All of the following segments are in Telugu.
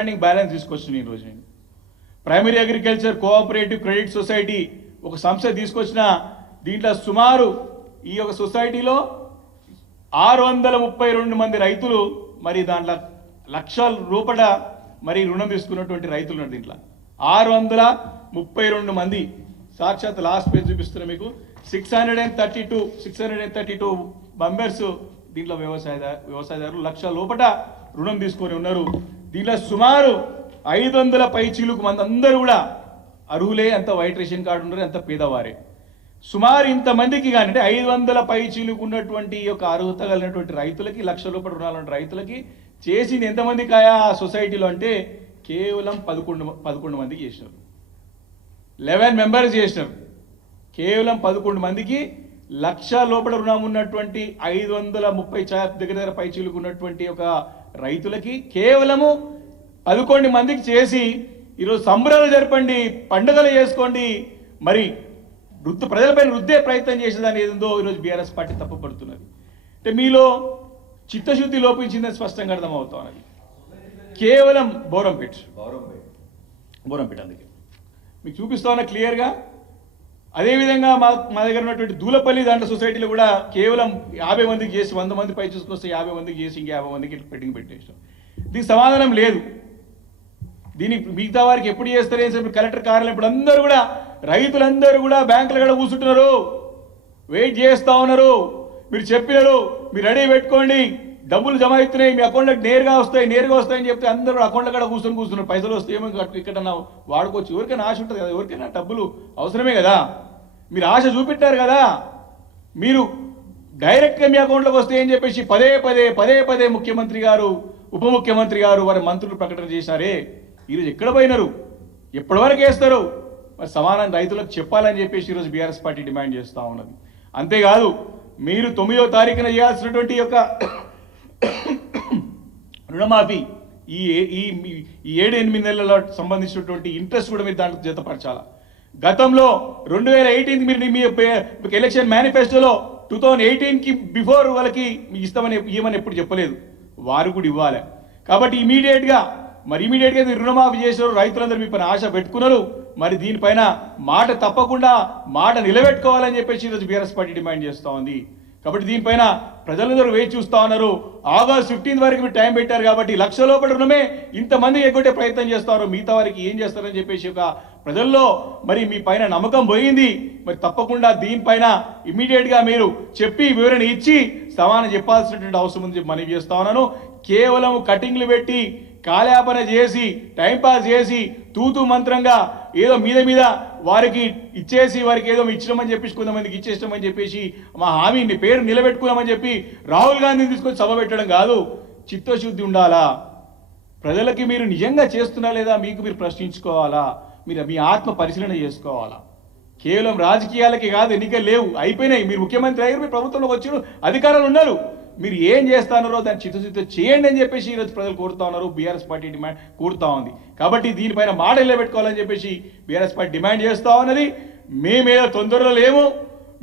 బ్యాలెన్స్ తీసుకొచ్చిన ఈరోజు నేను primary agriculture cooperative credit society ఒక సంస్థ తీసుకొచ్చిన దీంట్లో సుమారు ఈ యొక్క సొసైటీలో 632 మంది రైతులు మరి దాంట్లో లక్షల రూపాయల మరి రుణం తీసుకున్నటువంటి రైతులు ఉన్నారు దీంట్లో 632 మంది సాక్షాత్ లాస్ట్ పేజ్ చూపిస్తున్నా మీకు 632 మెంబర్స్ దీంట్లో వ్యవసాయదారులు లక్షల లోపల రుణం తీసుకొని ఉన్నారు దీంట్లో సుమారు 500 పైచీలకు మంది అందరూ కూడా అర్హులే అంత వైట్ రేషన్ కార్డు ఉన్నారు అంత పేదవారే సుమారు ఇంతమందికి కానీ అంటే 500 పైచీలకు ఉన్నటువంటి యొక్క అర్హత కలిగినటువంటి రైతులకి లక్ష రూపాయల రుణాలు రైతులకి చేసింది ఎంతమందికి ఆ సొసైటీలో అంటే కేవలం 11 మందికి చేసినారు 11 మెంబర్స్ చేసినారు కేవలం 11 మందికి లక్ష లోపల రుణం ఉన్నటువంటి 530 దగ్గర పైచీలకు ఉన్నటువంటి ఒక రైతులకి కేవలము 11 మందికి చేసి ఈరోజు సంబరాలు జరపండి పండుగలు చేసుకోండి మరి ప్రజలపైన రుద్దే ప్రయత్నం చేసేదాన్ని ఏదో ఈరోజు బీఆర్ఎస్ పార్టీ తప్పుపడుతున్నది అంటే మీలో చిత్తశుద్ధి లోపించిందని స్పష్టంగా అర్థమవుతా ఉన్నది కేవలం బోరంపేట అందుకే మీకు చూపిస్తా ఉన్నా క్లియర్గా అదేవిధంగా మా దగ్గర ఉన్నటువంటి దూలపల్లి దాంట్లో సొసైటీలో కూడా కేవలం 50 మందికి చేసి 100 మంది పై చూసుకొస్తే 50 మందికి చేసి ఇంకా 50 మందికి పెట్టుకుని పెట్టేసాం దీనికి సమాధానం లేదు దీనికి మిగతా వారికి ఎప్పుడు చేస్తారే కలెక్టర్ కార్యాలయం ఇప్పుడు అందరూ కూడా రైతులందరూ కూడా బ్యాంకులు కూడా కూర్చుంటున్నారు వెయిట్ చేస్తూ ఉన్నారు మీరు చెప్పినారు మీరు రెడీ పెట్టుకోండి డబ్బులు జమ అవుతున్నాయి మీ అకౌంట్లోకి నేరుగా వస్తాయని చెప్తే అందరూ అకౌంట్లో కూడా కూర్చున్నారు పైసలు వస్తే ఏమో ఇక్కడన్నా వాడుకోవచ్చు ఎవరికైనా ఆశ ఉంటుంది కదా ఎవరికైనా డబ్బులు అవసరమే కదా మీరు ఆశ చూపెట్టారు కదా మీరు డైరెక్ట్గా మీ అకౌంట్లోకి వస్తే ఏం చెప్పేసి పదే ముఖ్యమంత్రి గారు ఉప ముఖ్యమంత్రి గారు వారి మంత్రులు ప్రకటన చేశారే ఈరోజు ఎక్కడ పోయినారు ఎప్పటివరకు వేస్తారు మరి సమానం రైతులకు చెప్పాలని చెప్పేసి ఈరోజు బీఆర్ఎస్ పార్టీ డిమాండ్ చేస్తూ ఉన్నది అంతేకాదు మీరు 9వ తారీఖున చేయాల్సినటువంటి యొక్క రుణమాఫీ ఈ 7-8 నెలల సంబంధించినటువంటి ఇంట్రెస్ట్ కూడా మీరు దాంట్లో జతపరచాలా గతంలో 2018 మీరు మీ ఎలక్షన్ మేనిఫెస్టోలో 2018కి బిఫోర్ వాళ్ళకి ఇవ్వమని ఎప్పుడు చెప్పలేదు వారు కూడా ఇవ్వాలి కాబట్టి ఇమీడియట్గా మీరు రుణమాఫీ చేశారు రైతులందరూ మీ పైన ఆశ పెట్టుకున్నారు మరి దీనిపైన మాట తప్పకుండా మాట నిలబెట్టుకోవాలని చెప్పేసి ఈరోజు బీఆర్ఎస్ పార్టీ డిమాండ్ చేస్తూ ఉంది కాబట్టి దీనిపైన ప్రజలందరూ వేచి చూస్తూ ఉన్నారు ఆగస్ట్ 15 వరకు మీరు టైం పెట్టారు కాబట్టి లక్ష లోపల రుణమే ఇంతమంది ఎగ్గొట్టే ప్రయత్నం చేస్తారు మిగతా వారికి ఏం చేస్తారని చెప్పేసి ఒక ప్రజల్లో మరి మీ పైన నమ్మకం పోయింది మరి తప్పకుండా దీనిపైన ఇమీడియట్గా మీరు చెప్పి వివరణ ఇచ్చి సమానం చెప్పాల్సినటువంటి అవసరం ఉంది మనవి చేస్తా ఉన్నాను కేవలం కటింగ్లు పెట్టి కాలయాపన చేసి టైంపాస్ చేసి తూతూ మంత్రంగా ఏదో మీద వారికి ఇచ్చేసి వారికి ఏదో ఇచ్చినామని చెప్పేసి కొంతమందికి ఇచ్చేసినామని చెప్పేసి మా హామీని పేరు నిలబెట్టుకున్నామని చెప్పి రాహుల్ గాంధీని తీసుకొని సభ పెట్టడం కాదు చిత్తశుద్ధి ఉండాలా ప్రజలకి మీరు నిజంగా చేస్తున్నా లేదా మీకు మీరు ప్రశ్నించుకోవాలా మీరు మీ ఆత్మ పరిశీలన చేసుకోవాలా కేవలం రాజకీయాలకి కాదు ఎన్నికలు లేవు అయిపోయినాయి మీరు ముఖ్యమంత్రి అయ్యారు మీరు ప్రభుత్వంలోకి వచ్చారు అధికారులు ఉన్నారు మీరు ఏం చేస్తున్నారో దాన్ని చిత్తశుద్ధితో చేయండి అని చెప్పేసి ఈరోజు ప్రజలు కోరుతా ఉన్నారు బీఆర్ఎస్ పార్టీ డిమాండ్ కోరుతా ఉంది కాబట్టి దీనిపైన మాట నిలబెట్టుకోవాలని చెప్పేసి బీఆర్ఎస్ పార్టీ డిమాండ్ చేస్తూ ఉన్నది మేమేదో తొందరలో లేము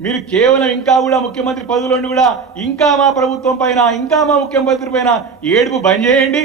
మీరు కేవలం ఇంకా కూడా ముఖ్యమంత్రి పదవులు కూడా ఇంకా మా ప్రభుత్వం పైన ఇంకా మా ముఖ్యమంత్రి పైన ఏడుపు బంద్ చేయండి